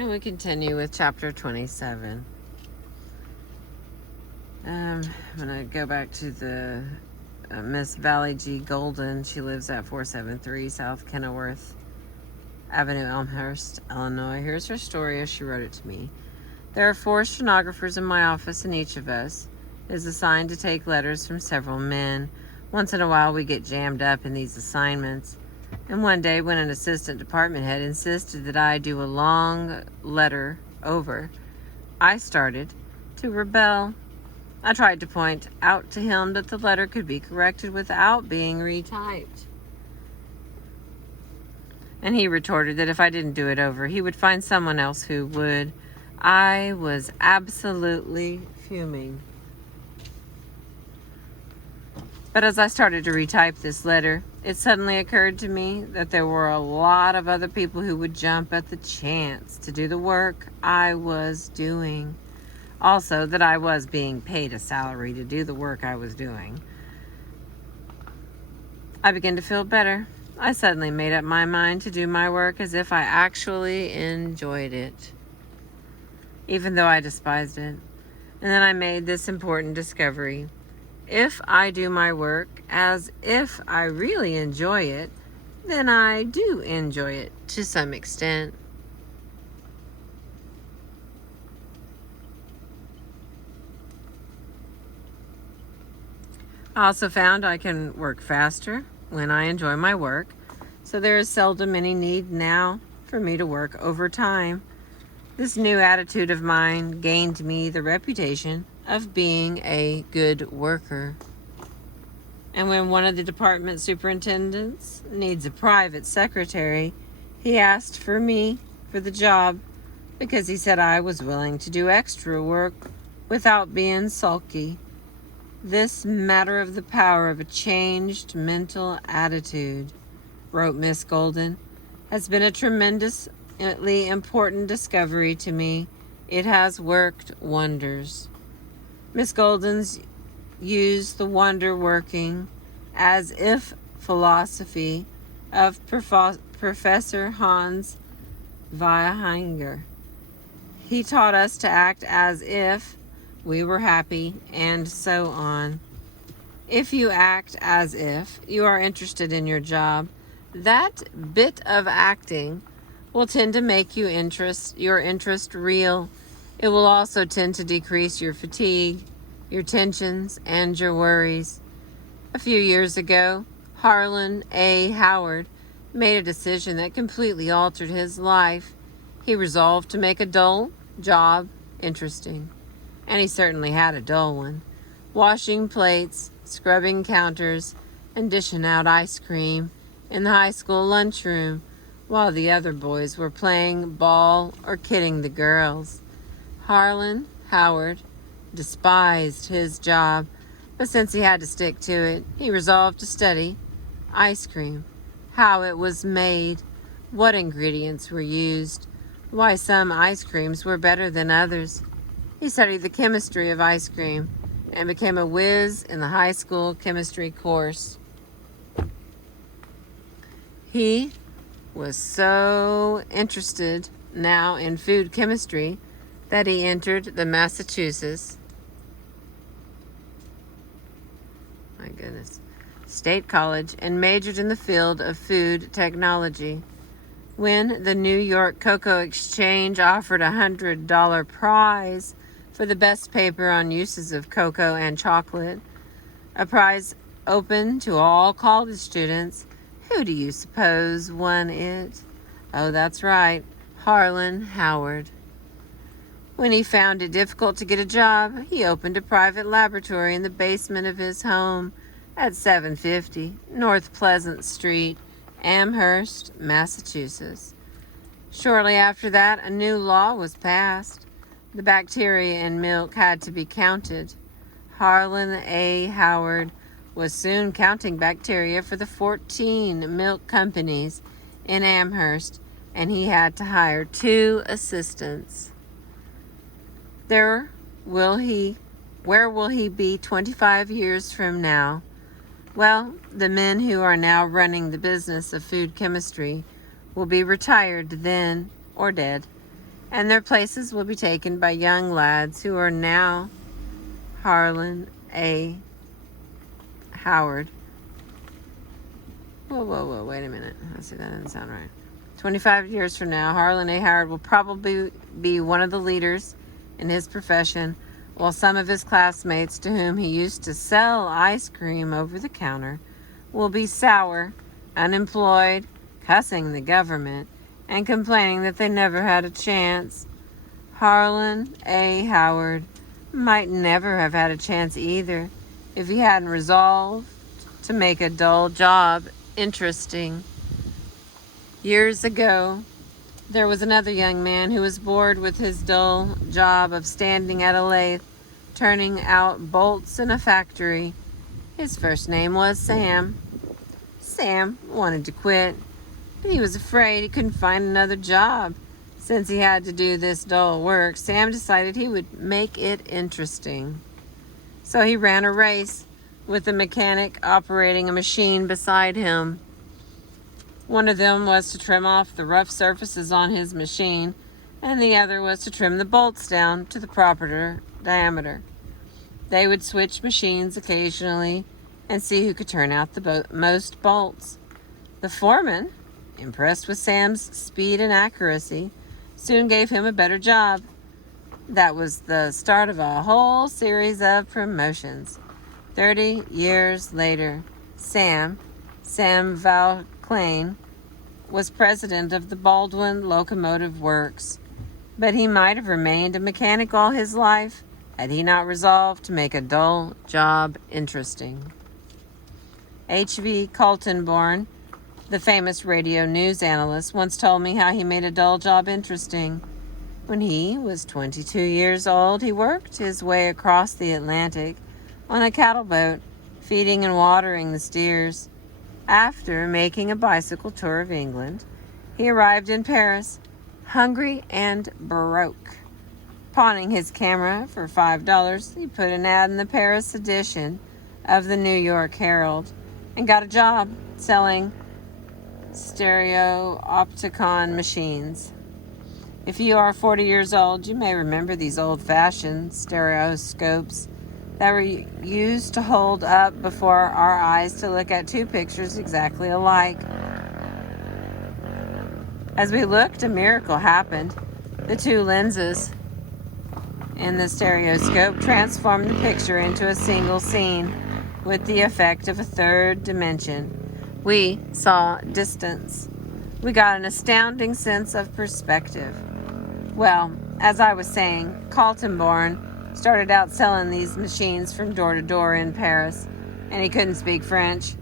And we continue with chapter 27. I'm going to go back to the Miss Valley G. Golden. She lives at 473 South Kenilworth Avenue, Elmhurst, Illinois. Here's her story as she wrote it to me. There are 4 stenographers in my office, and each of us is assigned to take letters from several men. Once in a while, we get jammed up in these assignments. And one day, when an assistant department head insisted that I do a long letter over, I started to rebel. I tried to point out to him that the letter could be corrected without being retyped. And he retorted that if I didn't do it over, he would find someone else who would. I was absolutely fuming. But as I started to retype this letter, it suddenly occurred to me that there were a lot of other people who would jump at the chance to do the work I was doing. Also, that I was being paid a salary to do the work I was doing. I began to feel better. I suddenly made up my mind to do my work as if I actually enjoyed it, even though I despised it. And then I made this important discovery. If I do my work as if I really enjoy it, then I do enjoy it to some extent. I also found I can work faster when I enjoy my work, so there is seldom any need now for me to work overtime. This new attitude of mine gained me the reputation of being a good worker. And when one of the department superintendents needs a private secretary, he asked for me for the job because he said I was willing to do extra work without being sulky. This matter of the power of a changed mental attitude, wrote Miss Golden, has been a tremendously important discovery to me. It has worked wonders. Miss Golden's used the wonder working as if philosophy of Professor Hans Weihinger. He taught us to act as if we were happy, and so on. If you act as if you are interested in your job, that bit of acting will tend to make your interest real. It will also tend to decrease your fatigue, your tensions, and your worries. A few years ago, Harlan A. Howard made a decision that completely altered his life. He resolved to make a dull job interesting. And he certainly had a dull one. Washing plates, scrubbing counters, and dishing out ice cream in the high school lunchroom while the other boys were playing ball or kidding the girls. Harlan Howard despised his job, but since he had to stick to it, he resolved to study ice cream, how it was made, what ingredients were used, why some ice creams were better than others. He studied the chemistry of ice cream and became a whiz in the high school chemistry course. He was so interested now in food chemistry that he entered the Massachusetts State College and majored in the field of food technology. When the New York Cocoa Exchange offered a $100 prize for the best paper on uses of cocoa and chocolate, a prize open to all college students, who do you suppose won it? Oh, that's right, Harlan Howard. When he found it difficult to get a job, he opened a private laboratory in the basement of his home at 750 North Pleasant Street, Amherst, Massachusetts. Shortly after that, a new law was passed. The bacteria in milk had to be counted. Harlan A. Howard was soon counting bacteria for the 14 milk companies in Amherst, and he had to hire 2 assistants. Where will he be 25 years from now? Well, the men who are now running the business of food chemistry will be retired then or dead. and their places will be taken by young lads who are now Harlan A. Howard. Whoa, wait a minute. Let's see, that doesn't sound right. 25 years from now, Harlan A. Howard will probably be one of the leaders in his profession, while some of his classmates to whom he used to sell ice cream over the counter will be sour, unemployed, cussing the government, and complaining that they never had a chance. Harlan A. Howard might never have had a chance either if he hadn't resolved to make a dull job interesting. Years ago, there was another young man who was bored with his dull job of standing at a lathe, turning out bolts in a factory. His first name was Sam. Sam wanted to quit, but he was afraid he couldn't find another job. Since he had to do this dull work, Sam decided he would make it interesting. So he ran a race with the mechanic operating a machine beside him. One of them was to trim off the rough surfaces on his machine, and the other was to trim the bolts down to the proper diameter. They would switch machines occasionally and see who could turn out the most bolts. The foreman, impressed with Sam's speed and accuracy, soon gave him a better job. That was the start of a whole series of promotions. 30 years later, Sam Valclane, was president of the Baldwin Locomotive Works, but he might have remained a mechanic all his life had he not resolved to make a dull job interesting. H.V. Kaltenborn, the famous radio news analyst, once told me how he made a dull job interesting. When he was 22 years old, he worked his way across the Atlantic on a cattle boat, feeding and watering the steers. After making a bicycle tour of England, he arrived in Paris, hungry and broke. Pawning his camera for $5, he put an ad in the Paris edition of the New York Herald and got a job selling stereopticon machines. If you are 40 years old, you may remember these old-fashioned stereoscopes that were used to hold up before our eyes to look at two pictures exactly alike. As we looked, a miracle happened. The two lenses in the stereoscope transformed the picture into a single scene with the effect of a third dimension. We saw distance. We got an astounding sense of perspective. Well, as I was saying, Kaltenborn started out selling these machines from door to door in Paris, and he couldn't speak French,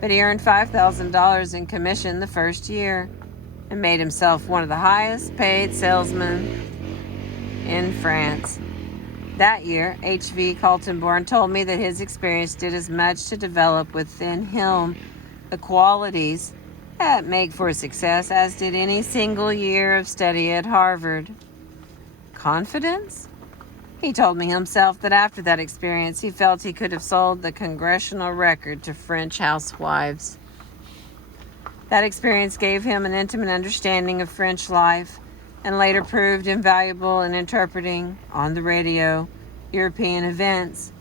but he earned $5,000 in commission the first year and made himself one of the highest paid salesmen in France. That year, H.V. Kaltenborn told me that his experience did as much to develop within him the qualities that make for success as did any single year of study at Harvard. Confidence? He told me himself that after that experience, he felt he could have sold the Congressional Record to French housewives. That experience gave him an intimate understanding of French life and later proved invaluable in interpreting, on the radio, European events.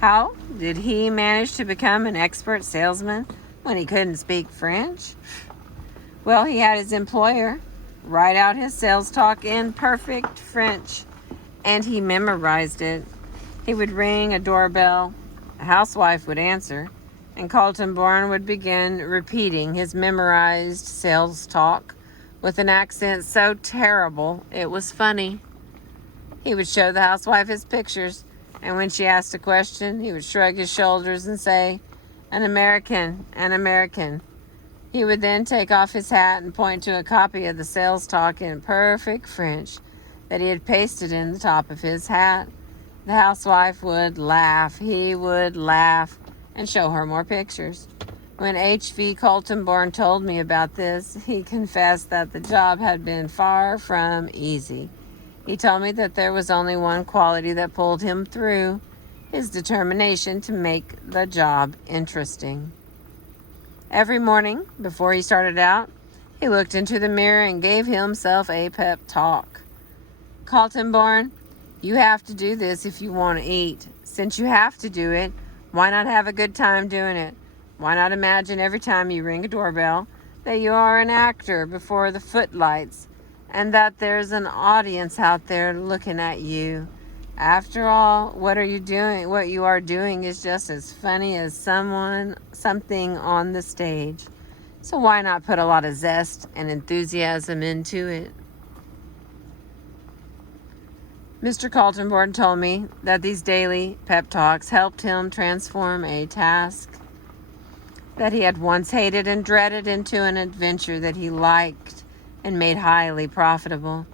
How did he manage to become an expert salesman when he couldn't speak French? Well, he had his employer write out his sales talk in perfect French, and he memorized it. He would ring a doorbell, a housewife would answer, and Kaltenborn would begin repeating his memorized sales talk with an accent so terrible it was funny. He would show the housewife his pictures, and when she asked a question, he would shrug his shoulders and say, "An American, an American." He would then take off his hat and point to a copy of the sales talk in perfect French that he had pasted in the top of his hat. The housewife would laugh, he would laugh, and show her more pictures. When H.V. Kaltenborn told me about this, he confessed that the job had been far from easy. He told me that there was only one quality that pulled him through: his determination to make the job interesting. Every morning, before he started out, he looked into the mirror and gave himself a pep talk. Kaltenborn, you have to do this if you want to eat. Since you have to do it, why not have a good time doing it? Why not imagine every time you ring a doorbell that you are an actor before the footlights and that there's an audience out there looking at you? After all, what are you doing? What you are doing is just as funny as something on the stage. So why not put a lot of zest and enthusiasm into it? Mr. Kaltenborn told me that these daily pep talks helped him transform a task that he had once hated and dreaded into an adventure that he liked and made highly profitable.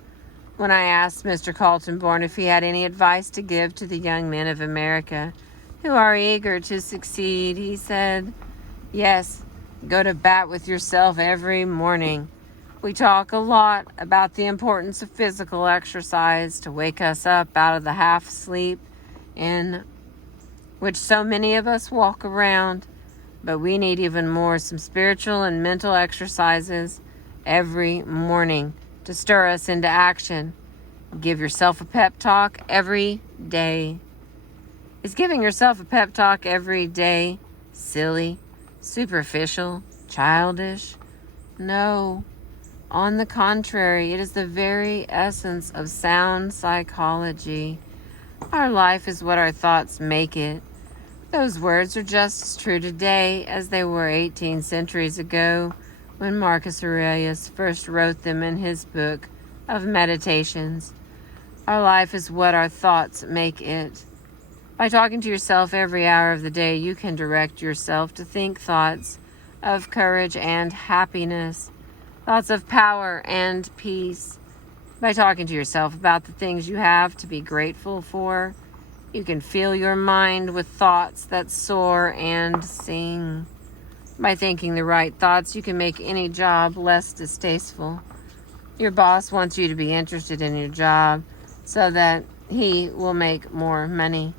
When I asked Mr. Kaltenborn if he had any advice to give to the young men of America who are eager to succeed, he said, "Yes, go to bat with yourself every morning. We talk a lot about the importance of physical exercise to wake us up out of the half sleep in which so many of us walk around, but we need even more some spiritual and mental exercises every morning to stir us into action. Give yourself a pep talk every day." Is giving yourself a pep talk every day silly, superficial, childish? No. On the contrary, it is the very essence of sound psychology. Our life is what our thoughts make it. Those words are just as true today as they were 18 centuries ago when Marcus Aurelius first wrote them in his book of Meditations. Our life is what our thoughts make it. By talking to yourself every hour of the day, you can direct yourself to think thoughts of courage and happiness, thoughts of power and peace. By talking to yourself about the things you have to be grateful for, you can fill your mind with thoughts that soar and sing. By thinking the right thoughts, you can make any job less distasteful. Your boss wants you to be interested in your job so that he will make more money.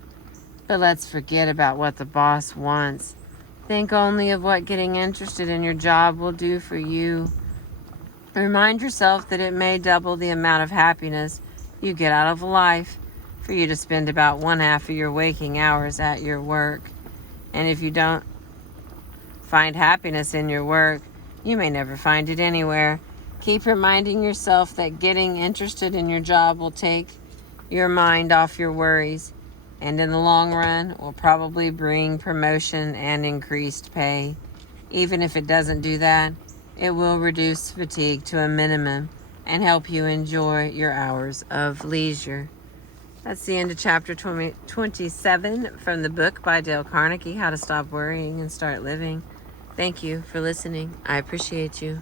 But let's forget about what the boss wants. Think only of what getting interested in your job will do for you. Remind yourself that it may double the amount of happiness you get out of life for you to spend about 1/2 of your waking hours at your work. And if you don't find happiness in your work, you may never find it anywhere. Keep reminding yourself that getting interested in your job will take your mind off your worries, and in the long run will probably bring promotion and increased pay. Even if it doesn't do that, it will reduce fatigue to a minimum and help you enjoy your hours of leisure. That's the end of chapter 27 from the book by Dale Carnegie, How to Stop Worrying and Start Living. Thank you for listening. I appreciate you.